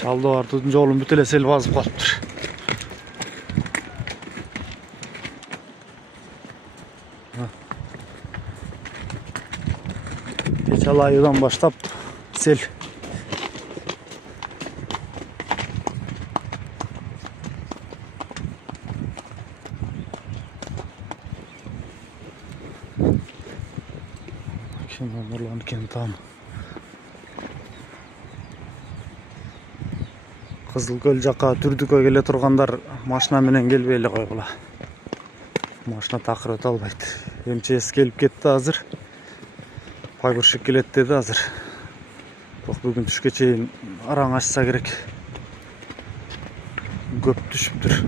Çaldı var, tutun jolun bütele sel basıp kalıptır. Geçen aydan başlap sel. Şimdi nurlan kentam. Kızılgöl жакка түрдүккө келе тургандар машина менен келбейли койгула. Машина такыр өтө албайт. МЧС келип кетти азыр. Погрузчик келет деди азыр. Бүгүн түшкө чейин араң ачса керек. Көп түшүптүр.